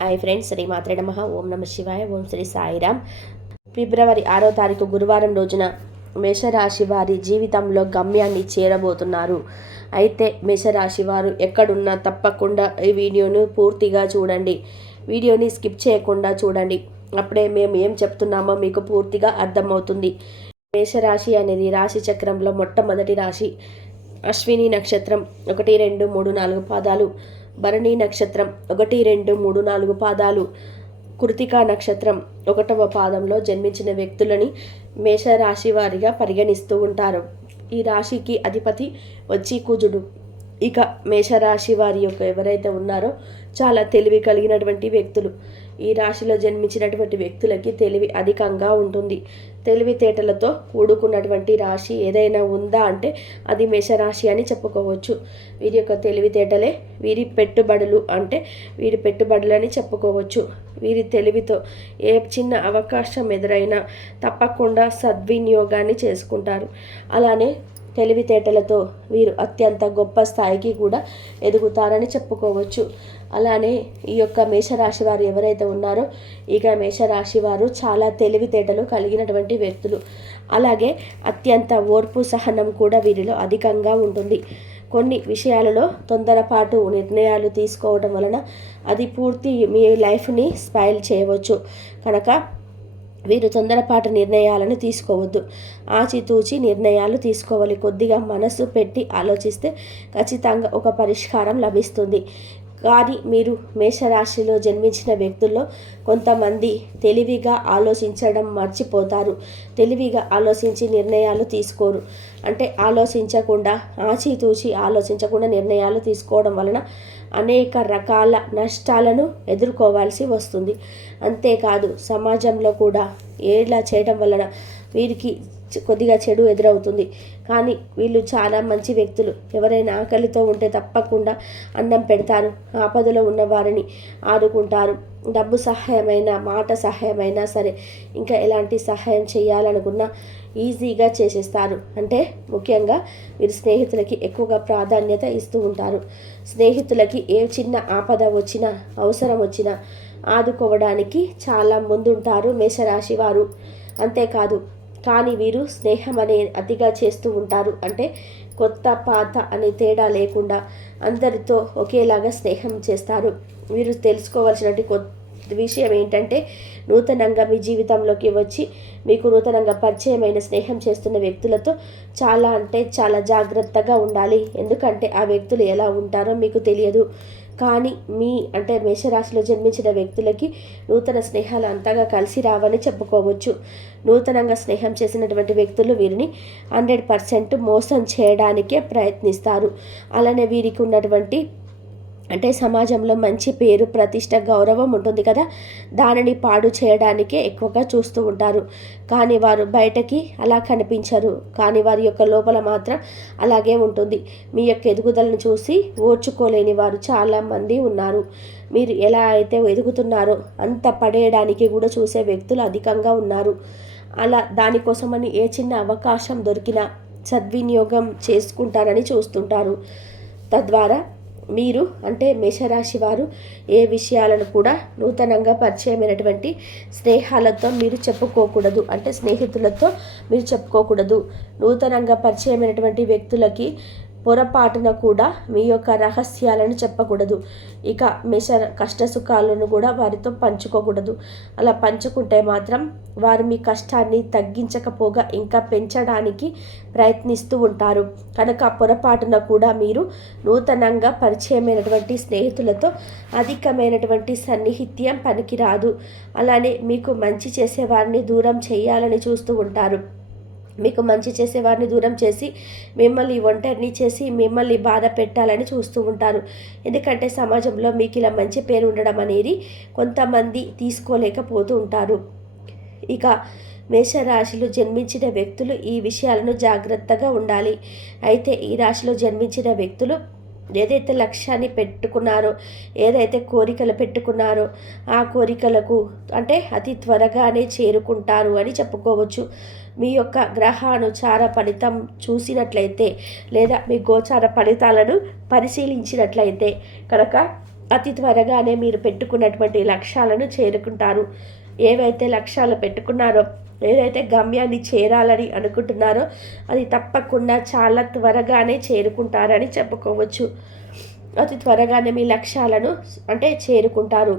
Hi friends, Shri మాత్రే నమః. ఓం నమ శివాయ. ఓం శ్రీ సాయిరామ్. ఫిబ్రవరి 6వ తారీఖు గురువారం రోజున మేషరాశి వారి జీవితంలో గమ్యాన్ని చేరబోతున్నారు. అయితే మేషరాశి వారు ఎక్కడున్నా తప్పకుండా ఈ వీడియోను పూర్తిగా చూడండి. వీడియోని స్కిప్ చేయకుండా చూడండి. అప్పుడే మేము ఏం చెప్తున్నామో మీకు పూర్తిగా అర్థమవుతుంది. మేషరాశి అనేది రాశి చక్రంలో మొట్టమొదటి రాశి. అశ్విని నక్షత్రం 1, 2, 3, 4 పాదాలు, భరణి నక్షత్రం 1, 2, 3, 4 పాదాలు, కృతికా నక్షత్రం 1వ పాదంలో జన్మించిన వ్యక్తులని మేషరాశి వారిగా పరిగణిస్తూ ఉంటారు. ఈ రాశికి అధిపతి వచ్చి కుజుడు. ఇక మేషరాశి వారి యొక్క ఎవరైతే ఉన్నారో చాలా తెలివి కలిగినటువంటి వ్యక్తులు. ఈ రాశిలో జన్మించినటువంటి వ్యక్తులకి తెలివి అధికంగా ఉంటుంది. తెలివితేటలతో కూడుకున్నటువంటి రాశి ఏదైనా ఉందా అంటే అది మేషరాశి అని చెప్పుకోవచ్చు. వీరి యొక్క తెలివితేటలే వీరి పెట్టుబడులు అంటే వీరి పెట్టుబడులని చెప్పుకోవచ్చు. వీరి తెలివితో ఏ చిన్న అవకాశం ఎదురైనా తప్పకుండా సద్వినియోగాన్ని చేసుకుంటారు. అలానే తెలివితేటలతో వీరు అత్యంత గొప్ప స్థాయికి కూడా ఎదుగుతారని చెప్పుకోవచ్చు. అలానే ఈ యొక్క మేషరాశి వారు ఎవరైతే ఉన్నారో ఇక మేషరాశి వారు చాలా తెలివితేటలు కలిగినటువంటి వ్యక్తులు. అలాగే అత్యంత ఓర్పు సహనం కూడా వీరిలో అధికంగా ఉంటుంది. కొన్ని విషయాలలో తొందరపాటు నిర్ణయాలు తీసుకోవడం వలన అది పూర్తి మీ లైఫ్ని స్పాయిల్ చేయవచ్చు. కనుక వీరు తొందరపాటు నిర్ణయాలను తీసుకోవద్దు. ఆచితూచి నిర్ణయాలు తీసుకోవాలి. కొద్దిగా మనసు పెట్టి ఆలోచిస్తే ఖచ్చితంగా ఒక పరిష్కారం లభిస్తుంది. కానీ మీరు మేషరాశిలో జన్మించిన వ్యక్తుల్లో కొంతమంది తెలివిగా ఆలోచించడం మర్చిపోతారు. తెలివిగా ఆలోచించి నిర్ణయాలు తీసుకోరు. అంటే ఆలోచించకుండా ఆచితూచి ఆలోచించకుండా నిర్ణయాలు తీసుకోవడం వలన అనేక రకాల నష్టాలను ఎదుర్కోవాల్సి వస్తుంది. అంతేకాదు సమాజంలో కూడా ఏలా చేయడం వలన వీరికి కొద్దిగా చెడు ఎదురవుతుంది. కానీ వీళ్ళు చాలా మంచి వ్యక్తులు. ఎవరైనా ఆకలితో ఉంటే తప్పకుండా అన్నం పెడతారు. ఆపదలో ఉన్న వారిని ఆదుకుంటారు. డబ్బు సహాయమైనా మాట సహాయమైనా సరే ఇంకా ఎలాంటి సహాయం చేయాలనుకున్నా ఈజీగా చేసేస్తారు. అంటే ముఖ్యంగా వీరు స్నేహితులకి ఎక్కువగా ప్రాధాన్యత ఇస్తూ ఉంటారు. స్నేహితులకి ఏ చిన్న ఆపద వచ్చినా అవసరం వచ్చినా ఆదుకోవడానికి చాలా ముందుంటారు మేషరాశి వారు. అంతేకాదు కానీ వీరు స్నేహం అనే అతిగా చేస్తూ ఉంటారు. అంటే కొత్త పాత అనే తేడా లేకుండా అందరితో ఒకేలాగా స్నేహం చేస్తారు. వీరు తెలుసుకోవాల్సినటువంటి విషయం ఏంటంటే నూతనంగా మీ జీవితంలోకి వచ్చి మీకు నూతనంగా పరిచయమైన స్నేహం చేస్తున్న వ్యక్తులతో చాలా అంటే చాలా జాగ్రత్తగా ఉండాలి. ఎందుకంటే ఆ వ్యక్తులు ఎలా ఉంటారో మీకు తెలియదు. కానీ మీ అంటే మేషరాశిలో జన్మించిన వ్యక్తులకి నూతన స్నేహాలు అంతగా కలిసి రావని చెప్పుకోవచ్చు. నూతనంగా స్నేహం చేసినటువంటి వ్యక్తులు వీరిని 100% మోసం చేయడానికే ప్రయత్నిస్తారు. అలానే వీరికి ఉన్నటువంటి అంటే సమాజంలో మంచి పేరు, ప్రతిష్ట, గౌరవం ఉంటుంది కదా, దానిని పాడు చేయడానికే ఎక్కువగా చూస్తూ ఉంటారు. కానీ వారు బయటకి అలా కనిపించరు. కానీ వారి యొక్క లోపల మాత్రం అలాగే ఉంటుంది. మీ యొక్క ఎదుగుదలను చూసి ఓర్చుకోలేని వారు చాలామంది ఉన్నారు. మీరు ఎలా అయితే ఎదుగుతున్నారో అంత పడేయడానికి కూడా చూసే వ్యక్తులు అధికంగా ఉన్నారు. అలా దానికోసమని ఏ చిన్న అవకాశం దొరికినా సద్వినియోగం చేసుకుంటారని చూస్తుంటారు. తద్వారా మీరు అంటే మేషరాశి వారు ఏ విషయాలను కూడా నూతనంగా పరిచయమైనటువంటి స్నేహాలతో మీరు చెప్పుకోకూడదు. అంటే స్నేహితులతో మీరు చెప్పుకోకూడదు. నూతనంగా పరిచయమైనటువంటి వ్యక్తులకి పొరపాటున కూడా మీ యొక్క రహస్యాలను చెప్పకూడదు. ఇక కష్ట సుఖాలను కూడా వారితో పంచుకోకూడదు. అలా పంచుకుంటే మాత్రం వారు మీ కష్టాన్ని తగ్గించకపోగా ఇంకా పెంచడానికి ప్రయత్నిస్తూ ఉంటారు. కనుక పొరపాటున కూడా మీరు నూతనంగా పరిచయమైనటువంటి స్నేహితులతో అధికమైనటువంటి సన్నిహిత్యం పనికిరాదు. అలానే మీకు మంచి చేసేవారిని దూరం చేయాలని చూస్తూ ఉంటారు. మీకు మంచి చేసేవారిని దూరం చేసి మిమ్మల్ని ఒంటరిని చేసి మిమ్మల్ని బాధ పెట్టాలని చూస్తూ ఉంటారు. ఎందుకంటే సమాజంలో మీకు ఇలా మంచి పేరు ఉండడం అనేది కొంతమంది తీసుకోలేకపోతూ ఉంటారు. ఇక మేషరాశిలో జన్మించిన వ్యక్తులు ఈ విషయాలను జాగ్రత్తగా ఉండాలి. అయితే ఈ రాశిలో జన్మించిన వ్యక్తులు ఏదైతే లక్ష్యాన్ని పెట్టుకున్నారో, ఏదైతే కోరికలు పెట్టుకున్నారో ఆ కోరికలకు అంటే అతి త్వరగానే చేరుకుంటారు అని చెప్పుకోవచ్చు. మీ యొక్క గ్రహానుచార ఫలితం చూసినట్లయితే లేదా మీ గోచార ఫలితాలను పరిశీలించినట్లయితే కనుక అతి త్వరగానే మీరు పెట్టుకున్నటువంటి లక్ష్యాలను చేరుకుంటారు. ఏవైతే లక్ష్యాలు పెట్టుకున్నారో, ఏదైతే గమ్యాన్ని చేరాలని అనుకుంటున్నారో అది తప్పకుండా చాలా త్వరగానే చేరుకుంటారని చెప్పుకోవచ్చు. అతి త్వరగానే మీ లక్ష్యాలను చేరుకుంటారు,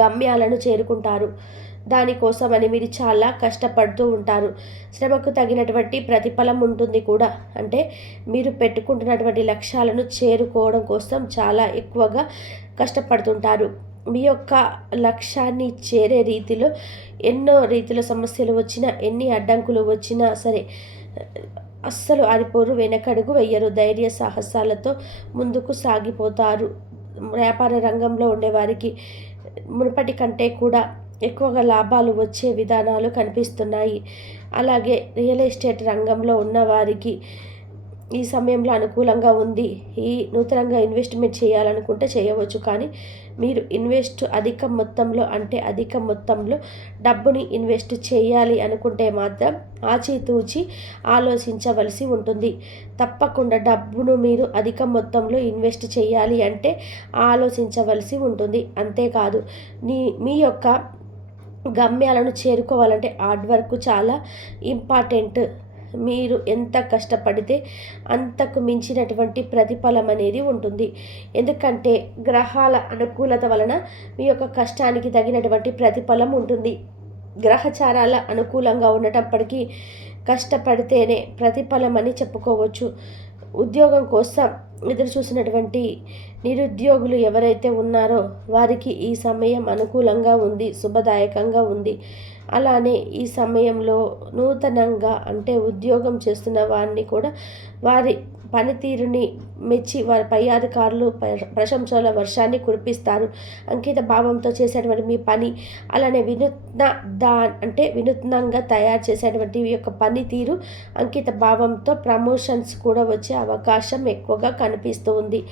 గమ్యాలను చేరుకుంటారు. దానికోసమని మీరు చాలా కష్టపడుతూ ఉంటారు. శ్రమకు తగినటువంటి ప్రతిఫలం ఉంటుంది కూడా. మీరు పెట్టుకుంటున్నటువంటి లక్ష్యాలను చేరుకోవడం కోసం చాలా ఎక్కువగా కష్టపడుతుంటారు. మీ యొక్క లక్ష్యాన్ని చేరే రీతిలో ఎన్నో రీతిలో సమస్యలు వచ్చినా, ఎన్ని అడ్డంకులు వచ్చినా సరే అస్సలు ఆరిపోరు, వెనకడుగు వెయ్యరు. ధైర్య సాహసాలతో ముందుకు సాగిపోతారు. వ్యాపార రంగంలో ఉండేవారికి మునుపటి కంటే కూడా ఎక్కువగా లాభాలు వచ్చే విధానాలు కనిపిస్తున్నాయి. అలాగే రియల్ ఎస్టేట్ రంగంలో ఉన్నవారికి ఈ సమయంలో అనుకూలంగా ఉంది. ఈ నూతనంగా ఇన్వెస్ట్మెంట్ చేయాలనుకుంటే చేయవచ్చు. కానీ మీరు అధిక మొత్తంలో డబ్బుని ఇన్వెస్ట్ చేయాలి అనుకుంటే మాత్రం ఆచితూచి ఆలోచించవలసి ఉంటుంది. తప్పకుండా డబ్బును మీరు అధిక మొత్తంలో ఇన్వెస్ట్ చేయాలి అంటే ఆలోచించవలసి ఉంటుంది. అంతేకాదు మీ యొక్క గమ్యాలను చేరుకోవాలంటే హార్డ్ వర్క్ చాలా ఇంపార్టెంట్. మీరు ఎంత కష్టపడితే అంతకు మించినటువంటి ప్రతిఫలం అనేది ఉంటుంది. ఎందుకంటే గ్రహాల అనుకూలత వలన మీ యొక్క కష్టానికి తగినటువంటి ప్రతిఫలం ఉంటుంది. గ్రహచారాల అనుకూలంగా ఉండటప్పటికీ కష్టపడితేనే ప్రతిఫలం అని చెప్పుకోవచ్చు. ఉద్యోగం కోసం ఎదురు చూసినటువంటి నిరుద్యోగులు ఎవరైతే ఉన్నారో వారికి ఈ సమయం అనుకూలంగా ఉంది, శుభదాయకంగా ఉంది. అలానే ఈ సమయంలో నూతనంగా ఉద్యోగం చేస్తున్న వారిని కూడా వారి పనితీరుని మెచ్చి వారి పై అధికారులు ప్రశంసల వర్షాన్ని కురిపిస్తారు. అంకిత భావంతో చేసేటువంటి మీ పని, అలానే వినూత్నంగా తయారు చేసేటువంటి ఈ యొక్క పనితీరు, అంకిత భావంతో ప్రమోషన్స్ కూడా వచ్చే అవకాశం ఎక్కువగా కనిపిస్తూ ఉంది.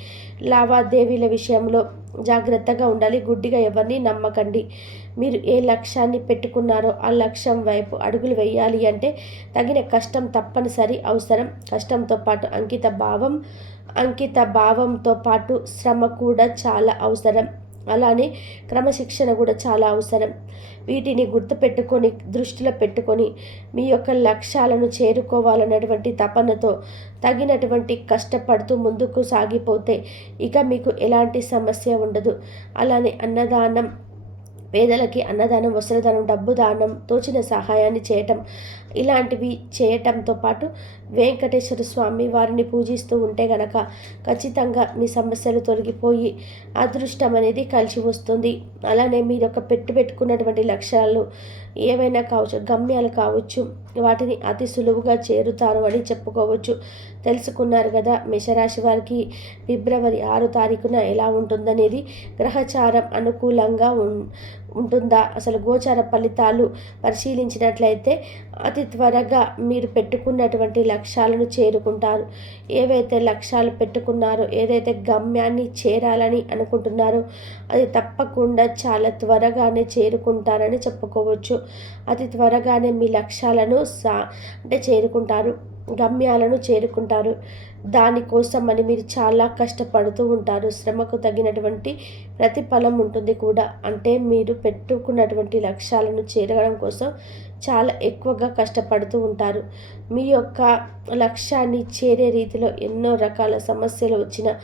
లావాదేవీల విషయంలో జాగ్రత్తగా ఉండాలి. గుడ్డిగా ఎవరిని నమ్మకండి. మీరు ఏ లక్ష్యాన్ని పెట్టుకున్నారో ఆ లక్ష్యం వైపు అడుగులు వేయాలి అంటే తగిన కష్టం తప్పనిసరి అవసరం. కష్టంతో పాటు అంకిత భావంతో పాటు శ్రమ కూడా చాలా అవసరం. అలానే క్రమశిక్షణ కూడా చాలా అవసరం. వీటిని దృష్టిలో పెట్టుకొని మీ యొక్క లక్ష్యాలను చేరుకోవాలన్నటువంటి తపనతో తగినటువంటి కష్టపడుతూ ముందుకు సాగిపోతే ఇక మీకు ఎలాంటి సమస్య ఉండదు. అలానే పేదలకి అన్నదానం, వస్త్రదానం, డబ్బు దానం, తోచిన సహాయాన్ని చేయటం, ఇలాంటివి చేయటంతో పాటు వెంకటేశ్వర స్వామి వారిని పూజిస్తూ ఉంటే గనక ఖచ్చితంగా మీ సమస్యలు తొలగిపోయి అదృష్టం అనేది కలిసి వస్తుంది. అలానే మీరు ఒక పెట్టుకున్నటువంటి లక్ష్యాలు ఏవైనా కావచ్చు, గమ్యాలు కావచ్చు, వాటిని అతి సులువుగా చేరుతారు అని చెప్పుకోవచ్చు. తెలుసుకున్నారు కదా మేషరాశి వారికి ఫిబ్రవరి 6 తారీఖున ఎలా ఉంటుందనేది. గ్రహచారం అనుకూలంగా ఉంటుందా, అసలు గోచార ఫలితాలు పరిశీలించినట్లయితే అతి త్వరగా మీరు పెట్టుకున్నటువంటి లక్ష్యాలను చేరుకుంటారు. ఏవైతే లక్ష్యాలు పెట్టుకున్నారో, ఏదైతే గమ్యాన్ని చేరాలని అనుకుంటున్నారో అది తప్పకుండా చాలా త్వరగానే చేరుకుంటారని చెప్పుకోవచ్చు. అతి త్వరగానే మీ లక్ష్యాలను చేరుకుంటారు, గమ్యాలను చేరుకుంటారు. దానికోసమని మీరు చాలా కష్టపడుతూ ఉంటారు. శ్రమకు తగినటువంటి ప్రతిఫలం ఉంటుంది కూడా. మీరు పెట్టుకున్నటువంటి లక్ష్యాలను చేరడం కోసం చాలా ఎక్కువగా కష్టపడుతూ ఉంటారు. మీ యొక్క లక్ష్యాన్ని చేరే రీతిలో ఎన్నో రకాల సమస్యలు వచ్చినా